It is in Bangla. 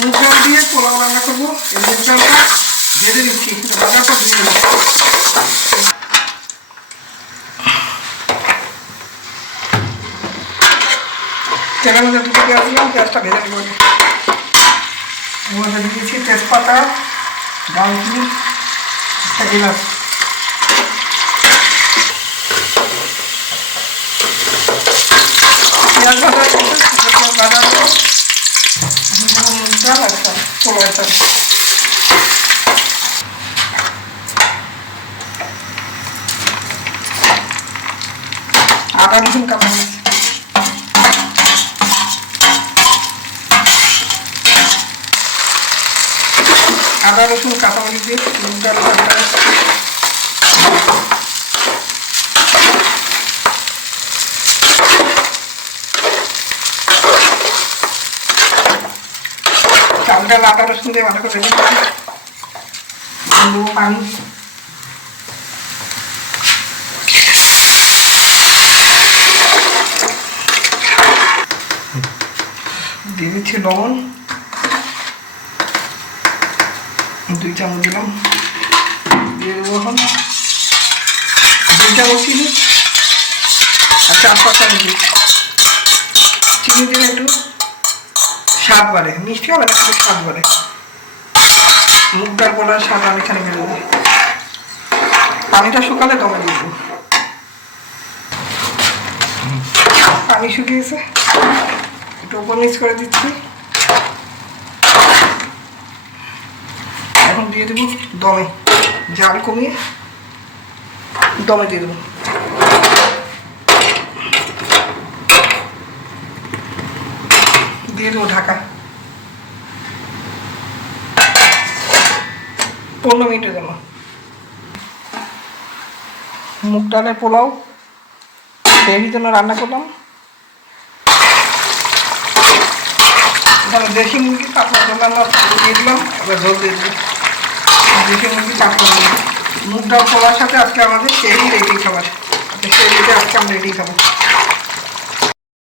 মুগ ডাল দিয়ে পোলাও রান্না করবো। এই মুগ ডালটা ভেজে দিচ্ছি, ভাজার পর ধুয়ে নেবো। তেলের মধ্যে দুটো পেঁয়াজ দিলাম, পেঁয়াজটা ভেজে নেবো। এর মধ্যে দিয়েছি তেজপাতা, দারচিনি, একটা এলাচ। পেঁয়াজ ভাজা ভাজার পর মুগ ডাল একটা পোলাও চাল। আদা রসুন কাটা আদা রসুন কাঁচামরিচ দিয়ে মুগ ডাল চাল ডাল আদা রসুন দিয়ে ভালো করে রেডি করে দেবো পানি। দিয়ে দিচ্ছি লবণ, 2 চামচ দিলাম। দিয়ে দেবো এখন 2 চামচ চিনি আর 4-5 চামচ দিই। চিনি দিলে একটু স্বাদ বাড়ে, মিষ্টি হবে না, একটু স্বাদ বাড়ে। মুগ ডাল পোলার স্বাদ অনেকখানি বেড়ে যায়। পানিটা শুকালে দমে দিয়ে দেবো। পানি শুকিয়েছে, একটু উপর নিচ করে দিচ্ছি। এখন দিয়ে দেবো দমে, জাল কমিয়ে দমে দিয়ে দেবো। দিয়ে দেবো ঢাকা। 15 মিনিটের জন্য। মুগ ডালের পোলাও সেই জন্য রান্না করলাম। এখানে দেশি মুরগি কাঁচা জন্য আমরা দিয়ে দিলাম, এবার ঝোল দিয়ে দিলাম। দেশি মুরগি কাঁচা মুগ ডাল পোলার সাথে আজকে আমাদের সেই রেডি খাবার, সেই রেডি আজকে আমরা রেডি খাবো।